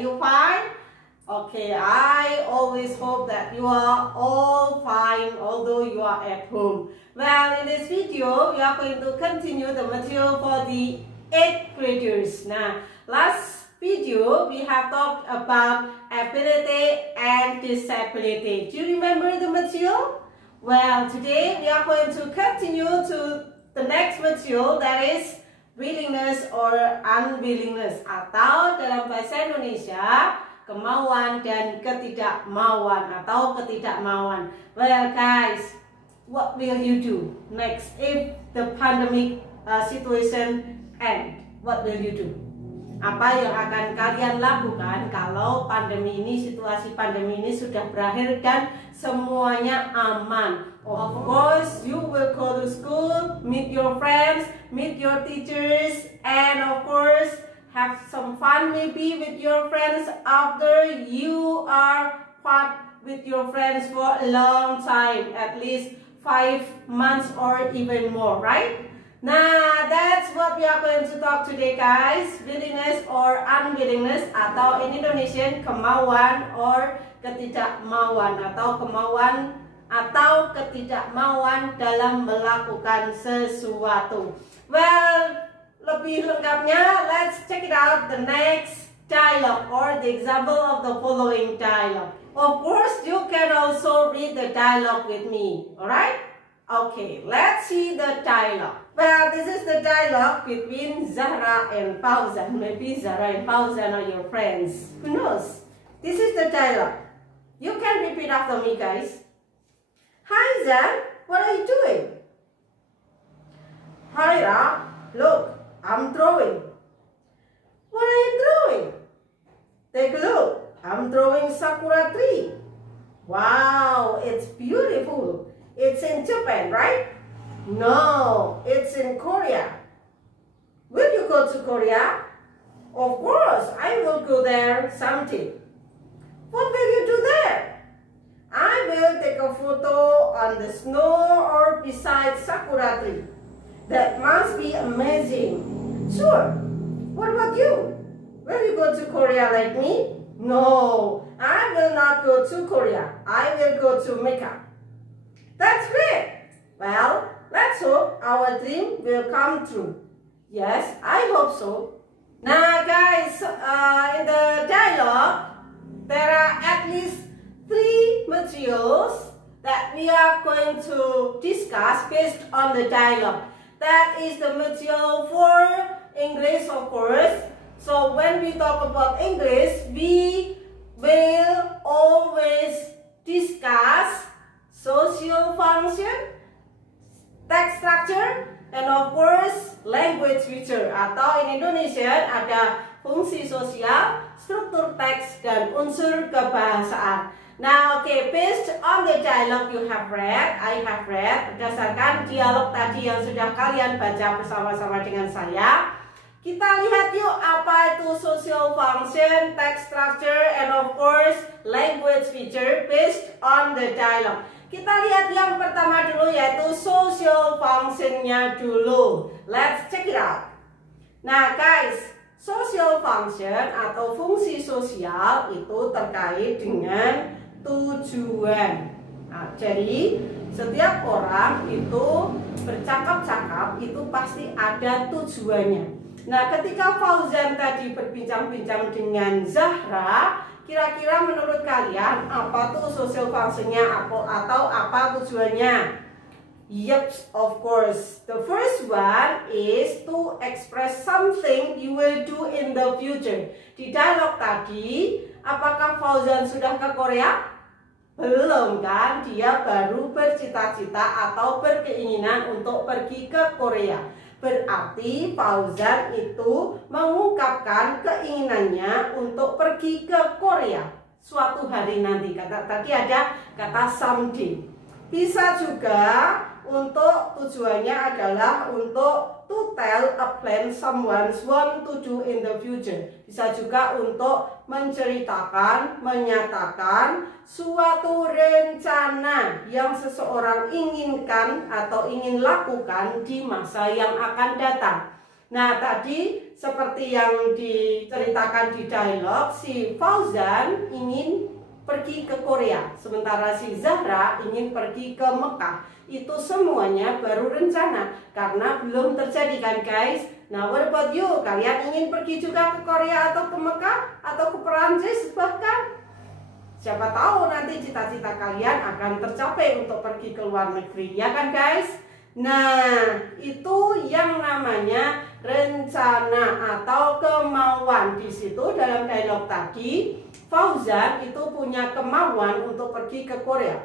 you fine? Okay, I always hope that you are all fine, although you are at home. Well, in this video, we are going to continue the material for the 8th graders. Now, last video, we have talked about ability and disability. Do you remember the material? Well, today, we are going to continue to the next material, that is willingness or unwillingness, atau dalam bahasa Indonesia, kemauan dan ketidakmauan atau ketidakmauan. Well guys, what will you do next if the pandemic situation end? What will you do? Apa yang akan kalian lakukan kalau pandemi ini, situasi pandemi ini sudah berakhir dan semuanya aman? Of course, you will go to school, meet your friends, meet your teachers, and of course, have some fun maybe with your friends after you are part with your friends for a long time, at least 5 months or even more, right? Nah, that's what we are going to talk today, guys. Willingness or unwillingness, atau in Indonesian, kemauan or ketidakmauan, atau kemauan atau ketidakmauan dalam melakukan sesuatu. Well, lebih lengkapnya, let's check it out, the next dialogue or the example of the following dialogue. Of course, you can also read the dialogue with me, alright? Okay, let's see the dialogue. Well, this is the dialogue between Zahra and Fauzan. Maybe Zahra and Fauzan are your friends. Who knows? This is the dialogue. You can repeat after me, guys. Hi, Zan. What are you doing? Hi, Ra. Look, I'm drawing. What are you drawing? Take a look. I'm drawing sakura tree. Wow, it's beautiful. It's in Japan, right? No, it's in Korea. Will you go to Korea? Of course, I will go there someday. What will you do there? I will take a photo on the snow or beside sakura tree. That must be amazing. Sure. What about you? Will you go to Korea like me? No, I will not go to Korea. I will go to Mecca. That's great. Well, let's hope our dream will come true. Yes, I hope so. Now guys, in the dialogue, there are at least 3 materials that we are going to discuss based on the dialogue. That is the material for English, of course. So when we talk about English, we will always discuss social function, text structure, and of course language feature, atau in Indonesian ada fungsi sosial, struktur teks, dan unsur kebahasaan. Nah, okay, based on the dialogue you have read, I have read, berdasarkan dialog tadi yang sudah kalian baca bersama-sama dengan saya, kita lihat yuk apa itu social function, text structure, and of course language feature based on the dialogue. Kita lihat yang pertama dulu, yaitu social function-nya dulu. Let's check it out. Nah guys, social function atau fungsi sosial itu terkait dengan tujuan. Nah, jadi setiap orang itu bercakap-cakap itu pasti ada tujuannya. Nah, ketika Fauzan tadi berbincang-bincang dengan Zahra, kira-kira menurut kalian apa tuh social function-nya atau apa tujuannya? Yep, of course. The first one is to express something you will do in the future. Di dialog tadi, apakah Fauzan sudah ke Korea? Belum kan? Dia baru bercita-cita atau berkeinginan untuk pergi ke Korea. Berarti Fauzan itu mengungkapkan keinginannya untuk pergi ke Korea suatu hari nanti. Tadi ada kata someday. Bisa juga untuk tujuannya adalah untuk to tell a plan someone want to do in the future. Bisa juga untuk menceritakan, menyatakan suatu rencana yang seseorang inginkan atau ingin lakukan di masa yang akan datang. Nah, tadi seperti yang diceritakan di dialog, si Fauzan ingin pergi ke Korea, sementara si Zahra ingin pergi ke Mekah. Itu semuanya baru rencana, karena belum terjadi kan guys. Nah, what about you? Kalian ingin pergi juga ke Korea atau ke Mekah? Atau ke Perancis bahkan? Siapa tahu nanti cita-cita kalian akan tercapai untuk pergi ke luar negeri, ya kan guys? Nah, itu yang namanya rencana atau kemauan. Di situ dalam dialog tadi, Fauzan itu punya kemauan untuk pergi ke Korea.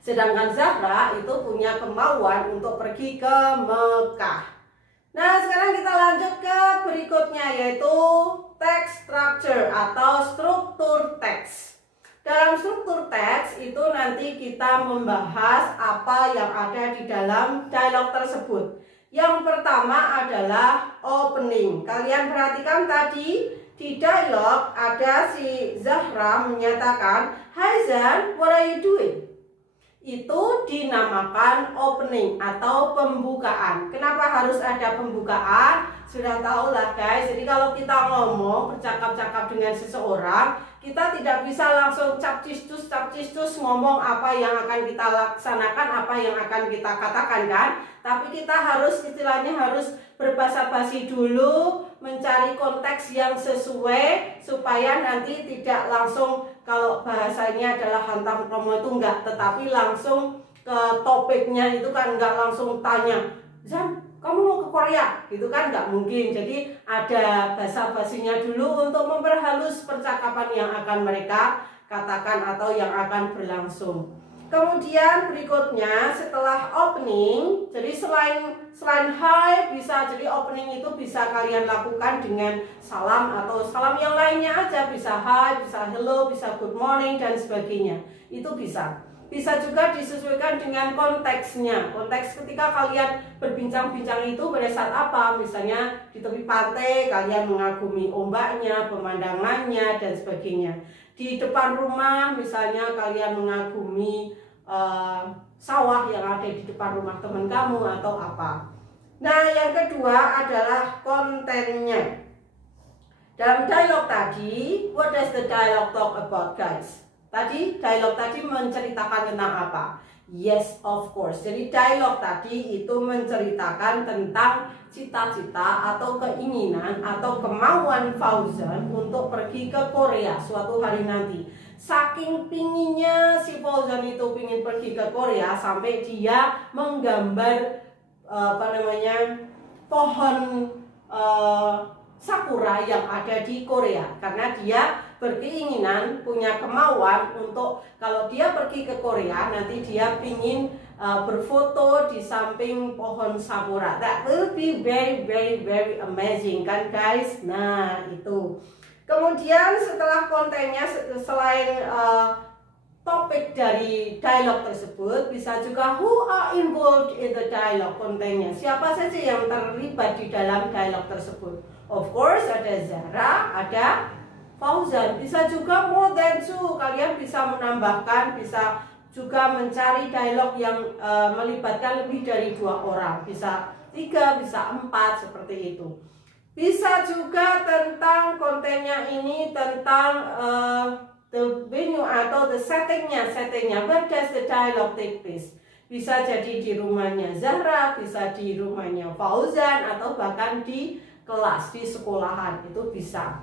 Sedangkan Zahra itu punya kemauan untuk pergi ke Mekah. Nah, sekarang kita lanjut ke berikutnya, yaitu text structure atau struktur teks. Dalam struktur teks itu nanti kita membahas apa yang ada di dalam dialog tersebut. Yang pertama adalah opening. Kalian perhatikan tadi di dialog ada si Zahra menyatakan, "Hi Zan, what are you doing?" Itu dinamakan opening atau pembukaan. Kenapa harus ada pembukaan? Sudah tahu lah guys. Jadi kalau kita ngomong, bercakap-cakap dengan seseorang, kita tidak bisa langsung capcis-cus ngomong apa yang akan kita laksanakan, apa yang akan kita katakan kan. Tapi kita harus, istilahnya harus berbasa-basi dulu, mencari konteks yang sesuai, supaya nanti tidak langsung, kalau bahasanya adalah hantam promo itu enggak, tetapi langsung ke topiknya itu kan, enggak langsung tanya, "Zan, kamu mau ke Korea?" Gitu kan, nggak mungkin. Jadi ada basa-basinya dulu untuk memperhalus percakapan yang akan mereka katakan atau yang akan berlangsung. Kemudian berikutnya setelah opening, jadi selain hi bisa, jadi opening itu bisa kalian lakukan dengan salam atau salam yang lainnya aja, bisa hi, bisa hello, bisa good morning dan sebagainya. Itu bisa. Bisa juga disesuaikan dengan konteksnya. Konteks ketika kalian berbincang-bincang itu pada saat apa? Misalnya di tepi pantai, kalian mengagumi ombaknya, pemandangannya, dan sebagainya. Di depan rumah, misalnya kalian mengagumi sawah yang ada di depan rumah teman kamu atau apa. Nah, yang kedua adalah kontennya. Dalam dialog tadi, what does the dialogue talk about guys? Tadi dialog tadi menceritakan tentang apa? Yes, of course. Jadi dialog tadi itu menceritakan tentang cita-cita atau keinginan atau kemauan Fauzan untuk pergi ke Korea suatu hari nanti. Saking pinginnya si Fauzan itu pingin pergi ke Korea sampai dia menggambar pohon sakura yang ada di Korea, karena dia berkeinginan, punya kemauan untuk kalau dia pergi ke Korea nanti dia pingin berfoto di samping pohon sakura. That will be very very very amazing kan guys. Nah itu. Kemudian setelah kontennya, selain topik dari dialog tersebut, bisa juga who are involved in the dialogue, kontennya. Siapa saja yang terlibat di dalam dialog tersebut. Of course ada Zahra, ada Fauzan. Bisa juga more than two. Kalian bisa menambahkan, bisa juga mencari dialog yang melibatkan lebih dari 2 orang. Bisa 3, bisa 4, seperti itu. Bisa juga tentang kontennya ini tentang the venue atau the settingnya. Where does the dialogue take place? Bisa jadi di rumahnya Zahra, bisa di rumahnya Fauzan, atau bahkan di kelas, di sekolahan, itu bisa.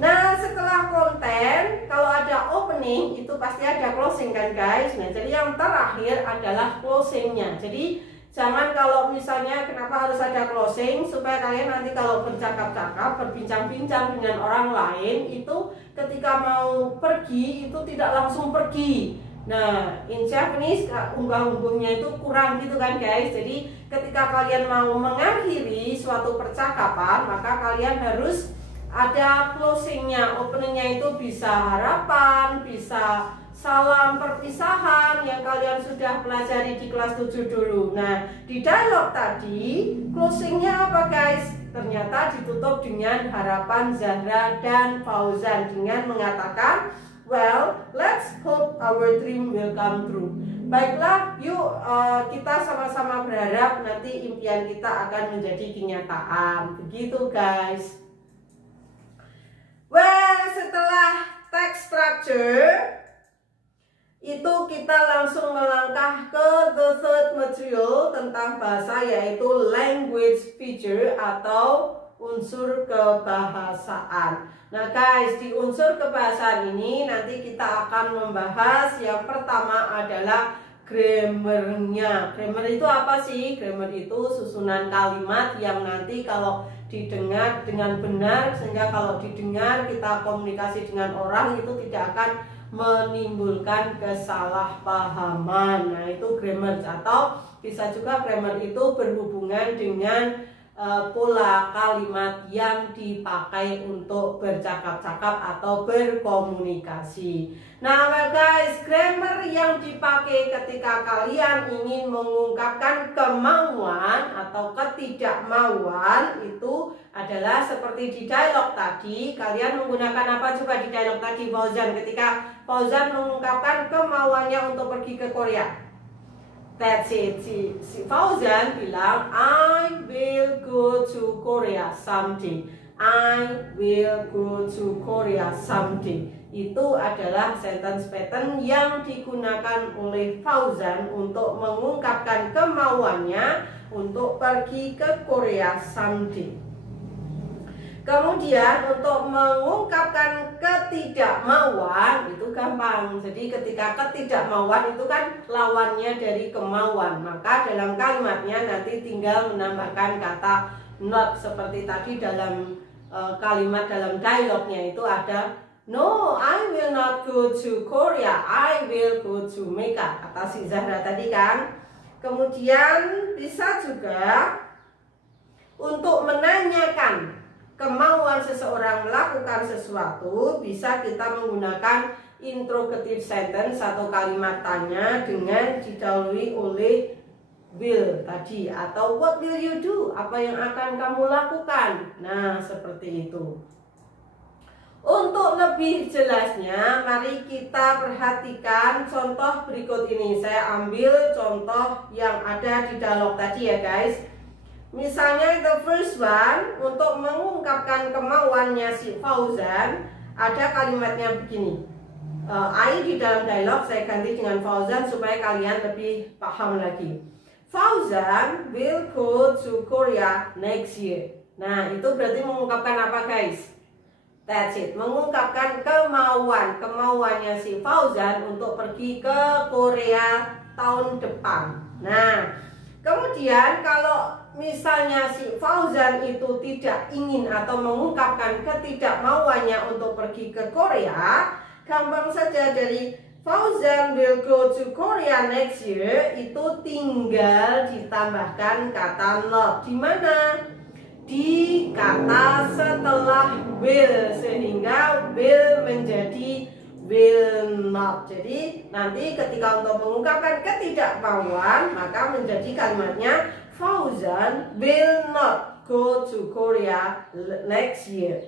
Nah, setelah konten, kalau ada opening itu pasti ada closing kan guys. Nah, jadi yang terakhir adalah closingnya. Jadi jangan, kalau misalnya kenapa harus ada closing, supaya kalian nanti kalau bercakap-cakap, berbincang-bincang dengan orang lain, itu ketika mau pergi itu tidak langsung pergi. Nah, in Japanese unggah-ungguhnya itu kurang gitu kan guys. Jadi ketika kalian mau mengakhiri suatu percakapan, maka kalian harus ada closingnya. Openingnya itu bisa harapan, bisa salam perpisahan yang kalian sudah pelajari di kelas 7 dulu. Nah, di dialog tadi closingnya apa guys? Ternyata ditutup dengan harapan Zahra dan Fauzan dengan mengatakan Well, let's hope our dream will come true. Baiklah, yuk kita sama-sama berharap nanti impian kita akan menjadi kenyataan. Begitu guys. Well, setelah text structure itu kita langsung melangkah ke the third material tentang bahasa, yaitu language feature atau unsur kebahasaan. Nah guys, di unsur kebahasaan ini nanti kita akan membahas yang pertama adalah grammarnya. Grammar itu apa sih? Grammar itu susunan kalimat yang nanti kalau didengar dengan benar, sehingga kalau didengar kita komunikasi dengan orang itu tidak akan menimbulkan kesalahpahaman. Nah itu grammar, atau bisa juga grammar itu berhubungan dengan pola kalimat yang dipakai untuk bercakap-cakap atau berkomunikasi. Nah guys, grammar yang dipakai ketika kalian ingin mengungkapkan kemauan atau ketidakmauan itu adalah seperti di dialog tadi. Kalian menggunakan apa coba di dialog tadi, Fauzan, ketika Fauzan mengungkapkan kemauannya untuk pergi ke Korea? That's it. Si Fauzan bilang, I will go to Korea someday. I will go to Korea someday. Itu adalah sentence pattern yang digunakan oleh Fauzan untuk mengungkapkan kemauannya untuk pergi ke Korea someday. Kemudian untuk mengungkapkan ketidakmauan itu gampang. Jadi ketika ketidakmauan itu kan lawannya dari kemauan, maka dalam kalimatnya nanti tinggal menambahkan kata not, seperti tadi dalam kalimat dalam dialognya itu ada no, I will not go to Korea, I will go to Mecca, kata si Zahra tadi kan. Kemudian bisa juga untuk menanyakan kemauan seseorang melakukan sesuatu, bisa kita menggunakan interrogative sentence atau kalimat tanya dengan didahului oleh will tadi, atau what will you do, apa yang akan kamu lakukan. Nah seperti itu. Untuk lebih jelasnya, mari kita perhatikan contoh berikut ini. Saya ambil contoh yang ada di dialog tadi ya guys. Misalnya the first one, untuk mengungkapkan kemauannya si Fauzan, ada kalimatnya begini. I di dalam dialog saya ganti dengan Fauzan supaya kalian lebih paham lagi. Fauzan will go to Korea next year. Nah itu berarti mengungkapkan apa guys? That's it, mengungkapkan kemauannya si Fauzan untuk pergi ke Korea tahun depan. Nah kemudian kalau misalnya si Fauzan itu tidak ingin atau mengungkapkan ketidakmauannya untuk pergi ke Korea, gampang saja, dari Fauzan will go to Korea next year itu tinggal ditambahkan kata not. Di mana? Di kata setelah will, sehingga will menjadi will not. Jadi nanti ketika untuk mengungkapkan ketidakmauan, maka menjadi kalimatnya Fauzan will not go to Korea next year.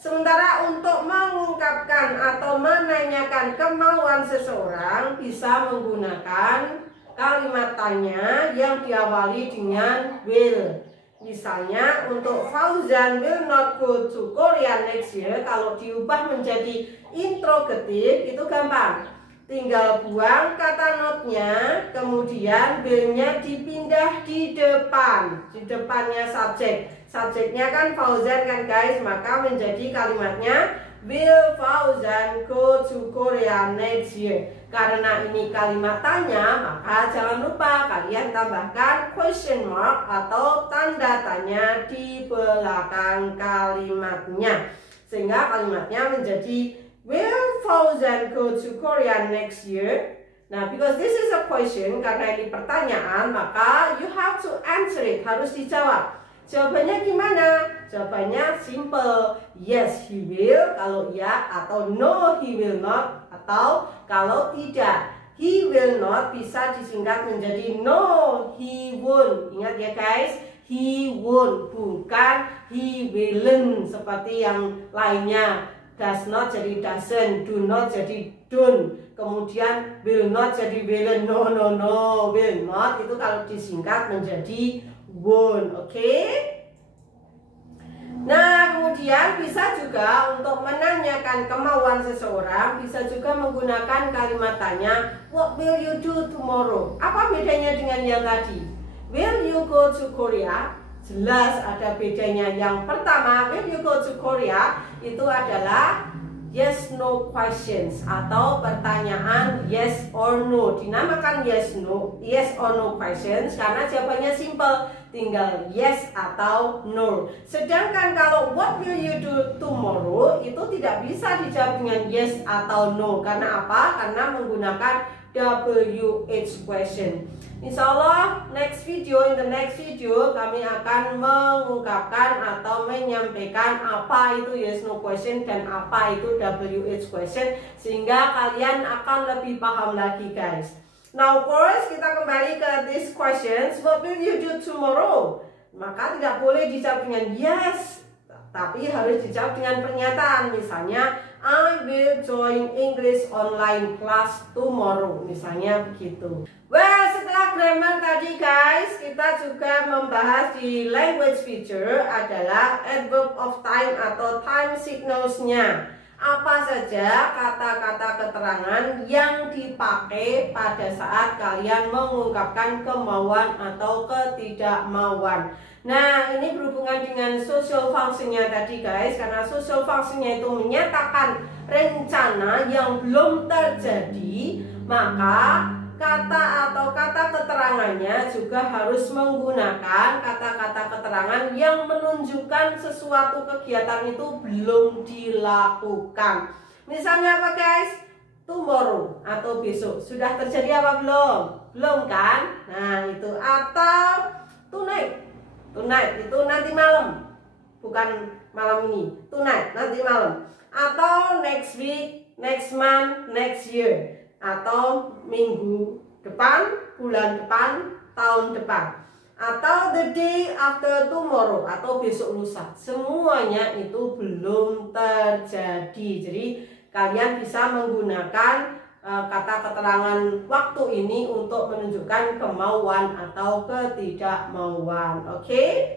Sementara untuk mengungkapkan atau menanyakan kemauan seseorang bisa menggunakan kalimat tanya yang diawali dengan will. Misalnya untuk Fauzan will not go to Korea next year, kalau diubah menjadi interrogative itu gampang. Tinggal buang kata notnya, kemudian will-nya dipindah di depan. Di depannya subjek. Subjeknya kan Fauzan kan guys, maka menjadi kalimatnya will Fauzan go to Korea next year. Karena ini kalimat tanya, maka jangan lupa kalian tambahkan question mark atau tanda tanya di belakang kalimatnya, sehingga kalimatnya menjadi will Fauzan go to Korea next year? Nah, because this is a question, karena ini pertanyaan, maka you have to answer it, harus dijawab. Jawabannya gimana? Jawabannya simple, yes he will kalau ya, atau no he will not, atau kalau tidak he will not bisa disingkat menjadi no he won't. Ingat ya guys, he won't, bukan he willn't seperti yang lainnya. does not jadi doesn't, do not jadi don't, kemudian will not jadi will, no, will not itu kalau disingkat menjadi won't, oke? Nah, kemudian bisa juga untuk menanyakan kemauan seseorang, bisa juga menggunakan kalimat tanya, what will you do tomorrow? Apa bedanya dengan yang tadi? Will you go to Korea? Jelas ada bedanya. Yang pertama, will you go to Korea? Itu adalah yes no questions atau pertanyaan yes or no. Dinamakan yes or no questions karena jawabannya simple, tinggal yes atau no. Sedangkan kalau what will you do tomorrow itu tidak bisa dijawab dengan yes atau no. Karena apa? Karena menggunakan WH question. Insya Allah in the next video kami akan mengungkapkan atau menyampaikan apa itu yes no question dan apa itu WH question sehingga kalian akan lebih paham lagi guys. Now first kita kembali ke these questions. What will you do tomorrow? Maka tidak boleh dijawab dengan yes, tapi harus dijawab dengan pernyataan. Misalnya I will join English online class tomorrow. Misalnya begitu. Well, setelah grammar tadi guys, kita juga membahas di language feature adalah adverb of time atau time signals-nya. Apa saja kata-kata keterangan yang dipakai pada saat kalian mengungkapkan kemauan atau ketidakmauan. Nah, ini berhubungan dengan social function-nya tadi guys, karena social function-nya itu menyatakan rencana yang belum terjadi, maka kata atau kata keterangannya juga harus menggunakan kata-kata keterangan yang menunjukkan sesuatu kegiatan itu belum dilakukan. Misalnya apa guys? Tomorrow atau besok. Sudah terjadi apa belum? Belum kan? Nah itu. Atau tonight. Tonight itu nanti malam, bukan malam ini. Tonight nanti malam. Atau next week, next month, next year. Atau minggu depan, bulan depan, tahun depan. Atau the day after tomorrow atau besok lusa. Semuanya itu belum terjadi. Jadi kalian bisa menggunakan kata keterangan waktu ini untuk menunjukkan kemauan atau ketidakmauan. Oke?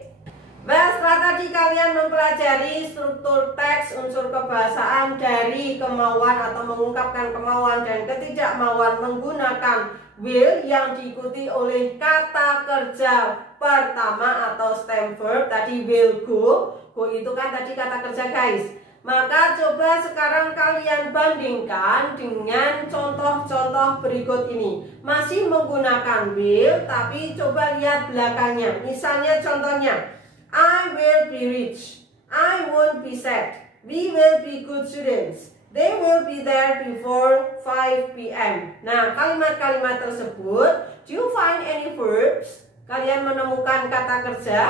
Baik, setelah tadi kalian mempelajari struktur teks, unsur kebahasaan dari kemauan atau mengungkapkan kemauan dan ketidakmauan menggunakan will yang diikuti oleh kata kerja pertama atau stem verb. Tadi will go. Go itu kan tadi kata kerja guys. Maka coba sekarang kalian bandingkan dengan contoh-contoh berikut ini. Masih menggunakan will, tapi coba lihat belakangnya. Misalnya contohnya, I will be rich, I won't be sad, we will be good students, they will be there before 5 p.m. Nah, kalimat-kalimat tersebut, do you find any verbs? Kalian menemukan kata kerja?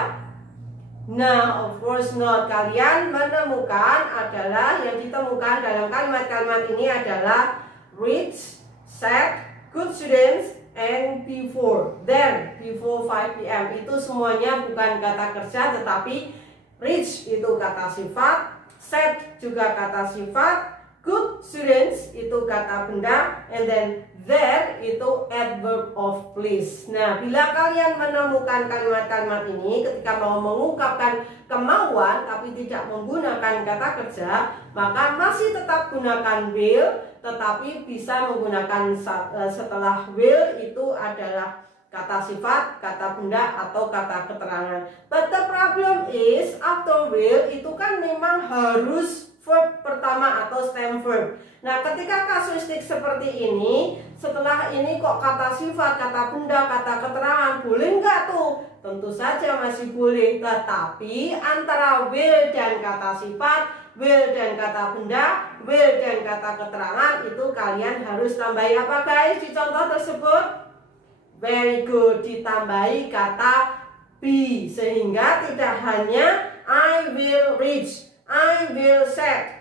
Nah, of course not. Kalian menemukan adalah yang ditemukan dalam kalimat-kalimat ini adalah rich, sad, good students, and before. Then, before 5 p.m. Itu semuanya bukan kata kerja, tetapi rich itu kata sifat, sad juga kata sifat, good students itu kata benda, and then there itu adverb of place. Nah, bila kalian menemukan kalimat-kalimat ini ketika mau mengungkapkan kemauan tapi tidak menggunakan kata kerja, maka masih tetap gunakan will, tetapi bisa menggunakan setelah will itu adalah kata sifat, kata benda, atau kata keterangan. But the problem is after will itu kan memang harus verb pertama atau stem verb. Nah, ketika kasuistik seperti ini, setelah ini kok kata sifat, kata benda, kata keterangan, boleh nggak tuh? Tentu saja masih boleh, tetapi antara will dan kata sifat, will dan kata benda, will dan kata keterangan itu kalian harus tambahi apa guys di contoh tersebut? Very good, ditambahi kata be, sehingga tidak hanya I will reach, I will set,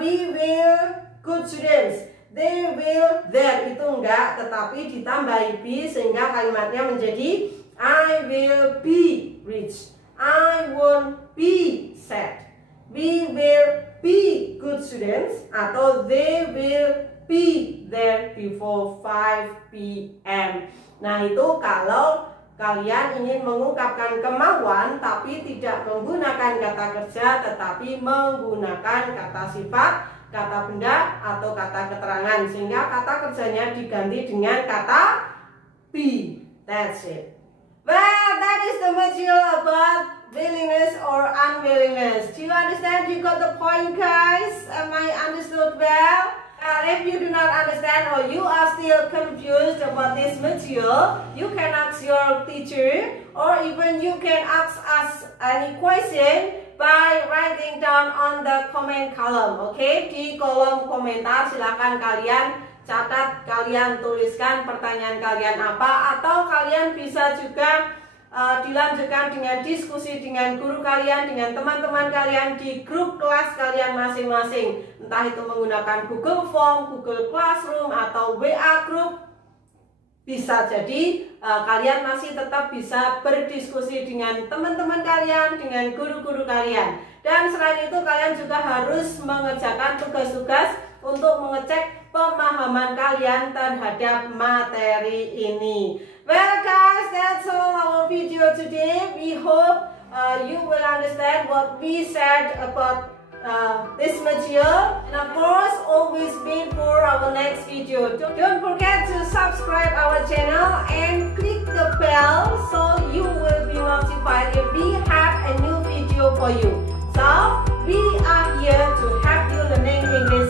we will good students, they will there, itu enggak, tetapi ditambahi be sehingga kalimatnya menjadi I will be rich, I won't be sad, we will be good students atau they will be there before 5 p.m. Nah, itu kalau kalian ingin mengungkapkan kemauan tapi tidak menggunakan kata kerja tetapi menggunakan kata sifat, kata benda, atau kata keterangan, sehingga kata kerjanya diganti dengan kata be. That's it. Well, that is the material about willingness or unwillingness. Do you understand? You got the point, guys? Am I understood well? If you do not understand or you are still confused about this material, you can ask your teacher or even you can ask us any question by writing down on the comment column. Okay? Di kolom komentar silakan kalian catat, kalian tuliskan pertanyaan kalian apa, atau kalian bisa juga dilanjutkan dengan diskusi dengan guru kalian, dengan teman-teman kalian di grup kelas kalian masing-masing, entah itu menggunakan Google Form, Google Classroom, atau WA group. Bisa jadi kalian masih tetap bisa berdiskusi dengan teman-teman kalian, dengan guru-guru kalian. Dan selain itu kalian juga harus mengerjakan tugas-tugas untuk mengecek pemahaman kalian terhadap materi ini. Well guys, that's all our video today. We hope you will understand what we said about this material. And of course, always wait for our next video. Don't forget to subscribe our channel and click the bell so you will be notified if we have a new video for you. So, we are here to help you learning English